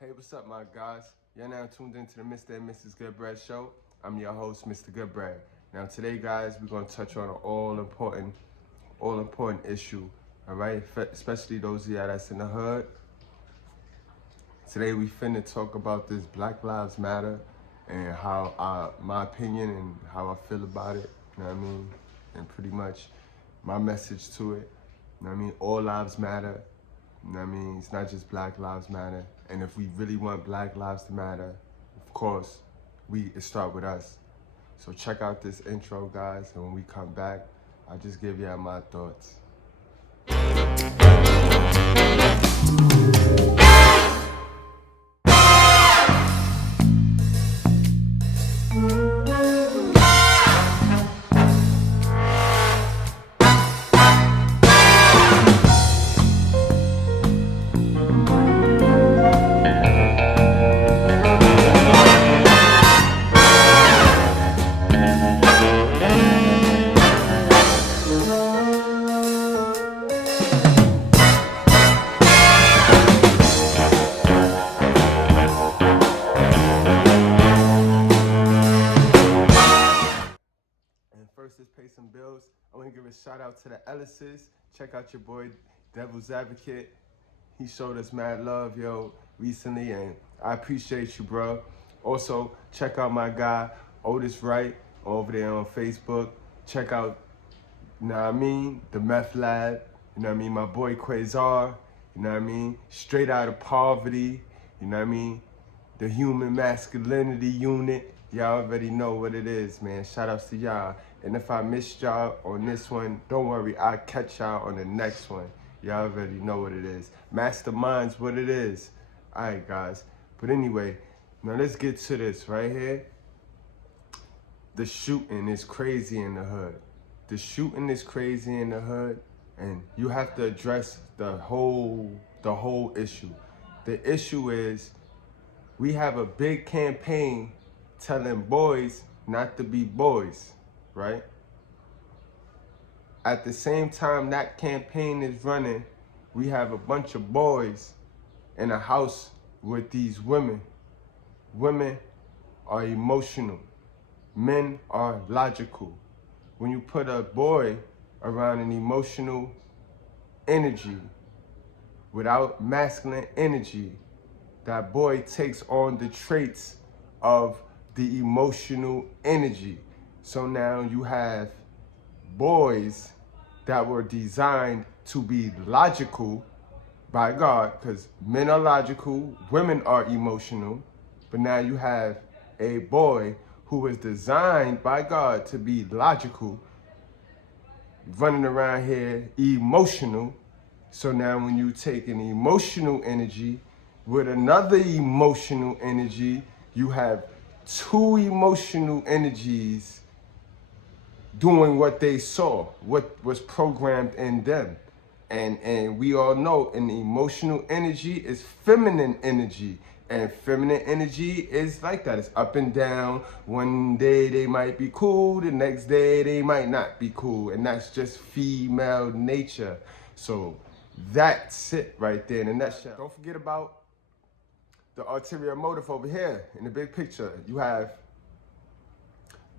Hey, what's up, my guys? You're now tuned into the Mr. and Mrs. Goodbread show. I'm your host, Mr.Goodbread. Now, today, guys, we're gonna touch on an all-important issue. All right, especially those of y'all that's in the hood. Today, we finna talk about this Black Lives Matter and how my opinion and how I feel about it. You know what I mean? And pretty much my message to it. You know what I mean? All lives matter. You know what I mean? It's not just Black Lives Matter. And if we really want Black Lives to matter, of course, it start with us. So check out this intro, guys, and when we come back, I'll just give y'all my thoughts. First, let's pay some bills. I want to give a shout out to the Ellises. Check out your boy, Devil's Advocate. He showed us mad love, yo, recently, and I appreciate you, bro. Also, check out my guy, Otis Wright, over there on Facebook. Check out, you know what I mean, the Meth Lab. You know what I mean, my boy Quasar. You know what I mean, Straight Out of Poverty. You know what I mean, the Human Masculinity Unit. Y'all already know what it is, man. Shout outs to y'all. And if I missed y'all on this one, don't worry, I'll catch y'all on the next one. Y'all already know what it is. Mastermind's what it is. All right, guys. But anyway, now let's get to this right here. The shooting is crazy in the hood. The shooting is crazy in the hood, and you have to address the whole issue. The issue is we have a big campaign telling boys not to be boys, right? At the same time that campaign is running, we have a bunch of boys in a house with these women. Women are emotional. Men are logical. When you put a boy around an emotional energy without masculine energy, that boy takes on the traits of the emotional energy. So now you have boys that were designed to be logical by God, because men are logical, women are emotional, but now you have a boy who was designed by God to be logical, running around here emotional. So now when you take an emotional energy with another emotional energy, you have two emotional energies doing what they saw, what was programmed in them. And we all know an emotional energy is feminine energy. And feminine energy is like that. It's up and down. One day they might be cool, the next day they might not be cool. And that's just female nature. So that's it right there in a nutshell. Don't forget about the ulterior motive over here in the big picture. You have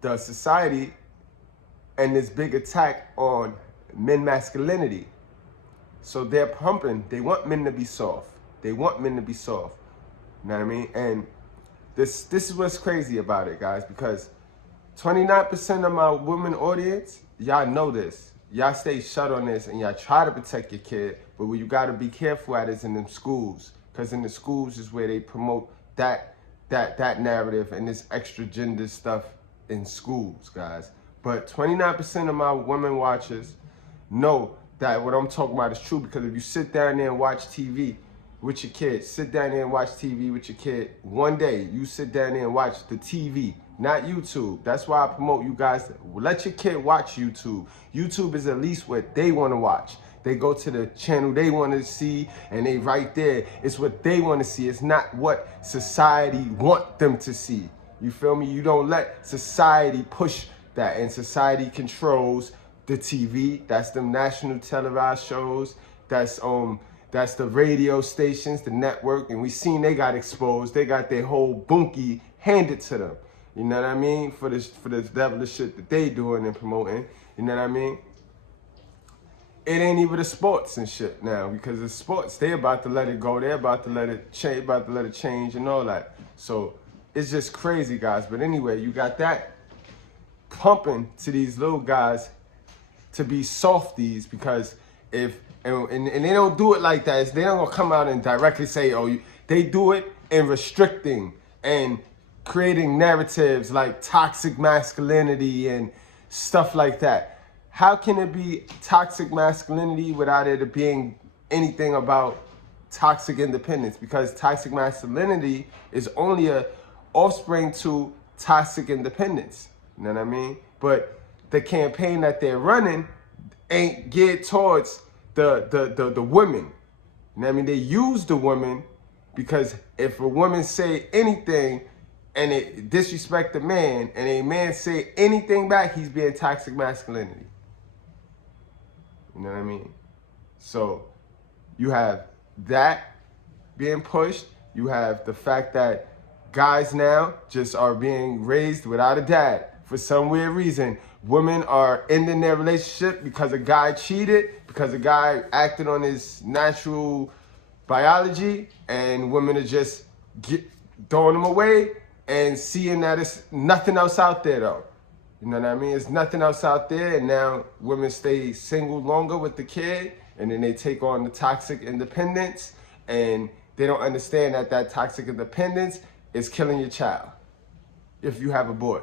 the society and this big attack on men masculinity. So they're pumping, they want men to be soft. They want men to be soft. You know what I mean? And this is what's crazy about it, guys, because 29% of my women audience, y'all know this. Y'all stay shut on this and y'all try to protect your kid, but where you gotta be careful at is in them schools. Because in the schools is where they promote that narrative and this extra gender stuff in schools, guys. But 29% of my women watchers know that what I'm talking about is true, because if you sit down there and watch TV with your kid, sit down there and watch TV with your kid, one day you sit down there and watch the TV, not YouTube. That's why I promote you guys, let your kid watch YouTube. YouTube is at least what they want to watch. They go to the channel they want to see, and they right there. It's what they want to see. It's not what society want them to see. You feel me? You don't let society push that, and society controls the TV. That's them national televised shows. That's That's the radio stations, the network, and we seen they got exposed. They got their whole bunkie handed to them. You know what I mean? For this devilish shit that they doing and promoting. You know what I mean? It ain't even the sports and shit now, because the sports, they about to let it go. They're about to let it change, and all that. So it's just crazy, guys. But anyway, you got that pumping to these little guys to be softies, because if and they don't do it like that. They don't gonna come out and directly say, oh, they do it in restricting and creating narratives like toxic masculinity and stuff like that. How can it be toxic masculinity without it being anything about toxic independence? Because toxic masculinity is only a offspring to toxic independence. You know what I mean? But the campaign that they're running ain't geared towards the women. You know what I mean? They use the women, because if a woman say anything and it disrespect the man, and a man say anything back, he's being toxic masculinity. You know what I mean? So you have that being pushed. You have the fact that guys now just are being raised without a dad for some weird reason. Women are ending their relationship because a guy cheated, because a guy acted on his natural biology, and women are just throwing them away and seeing that it's nothing else out there, though. You know what I mean? It's nothing else out there, and now women stay single longer with the kid, and then they take on the toxic independence, and they don't understand that that toxic independence is killing your child if you have a boy.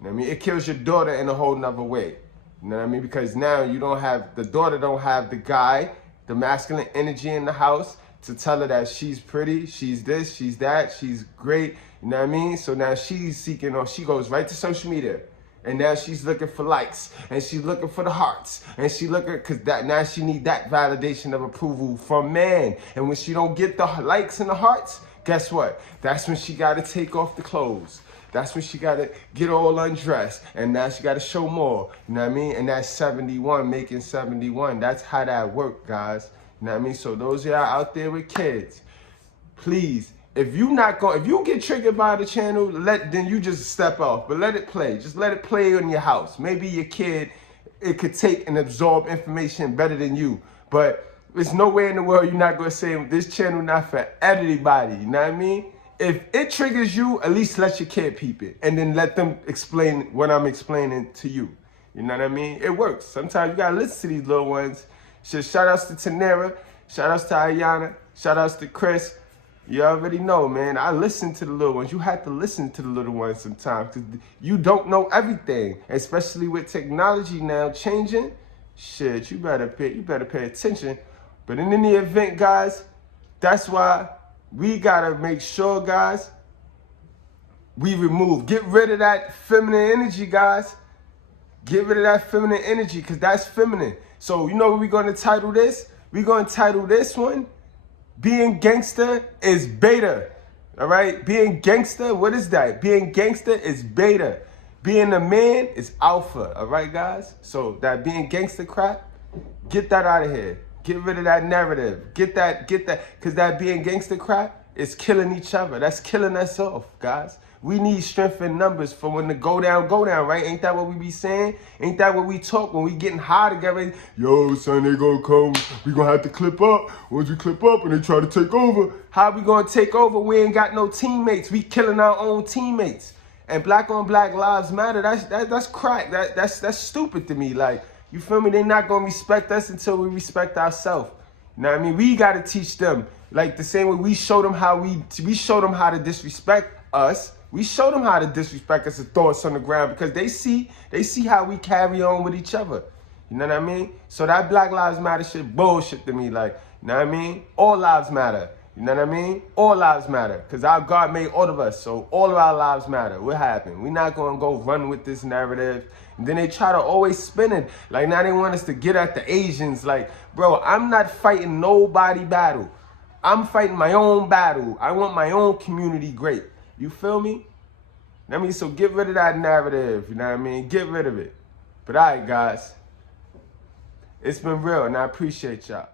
You know what I mean? It kills your daughter in a whole nother way. You know what I mean? Because now the daughter don't have the guy, the masculine energy in the house to tell her that she's pretty, she's this, she's that, she's great. You know what I mean? So now she's seeking, or she goes right to social media. And now she's looking for likes, and she's looking for the hearts, and she looking, because now she need that validation of approval from man. And when she don't get the likes and the hearts, guess what? That's when she got to take off the clothes. That's when she got to get all undressed, and now she got to show more. You know what I mean? And that's 71 making 71. That's how that work, guys. You know what I mean? So those of y'all out there with kids, please, if you get triggered by the channel, then you just step off. But let it play. Just let it play in your house. Maybe your kid, it could take and absorb information better than you. But there's no way in the world you're not gonna say this channel not for everybody. You know what I mean? If it triggers you, at least let your kid peep it, and then let them explain what I'm explaining to you. You know what I mean? It works. Sometimes you gotta listen to these little ones. Shout outs to Tanera. Shout outs to Ayana. Shout outs to Chris. You already know, man. I listen to the little ones. You have to listen to the little ones sometimes, because you don't know everything, especially with technology now changing. Shit, you better pay attention. But in any event, guys, that's why we gotta make sure, guys, get rid of that feminine energy, guys. Get rid of that feminine energy, because that's feminine. So you know what we're gonna title this? We're gonna title this one, Being Gangster is Beta. All right? Being gangster, what is that? Being gangster is beta. Being a man is alpha. All right, guys? So that being gangster crap, get that out of here. Get rid of that narrative. Get that, because that being gangster crap is killing each other. That's killing us off, guys. We need strength in numbers for when the go down, right? Ain't that what we be saying? Ain't that what we talk when we getting high together? Yo, son, they gonna come. We gonna have to clip up. Once we clip up and they try to take over. How we gonna take over? We ain't got no teammates. We killing our own teammates. And black on black lives matter. That's crack. That's stupid to me. Like, you feel me? They not gonna respect us until we respect ourselves. You know what I mean? We gotta teach them. Like the same way we show them how we show them how to disrespect us. We show them how to disrespect us and throw us on the ground, because they see how we carry on with each other. You know what I mean? So that Black Lives Matter shit bullshit to me. Like, you know what I mean? All lives matter. You know what I mean? All lives matter, because our God made all of us, so all of our lives matter. What happened? We're not going to go run with this narrative. And then they try to always spin it. Like, now they want us to get at the Asians. Like, bro, I'm not fighting nobody battle. I'm fighting my own battle. I want my own community great. You feel me? I mean, so get rid of that narrative, you know what I mean? Get rid of it. But all right, guys, it's been real, and I appreciate y'all.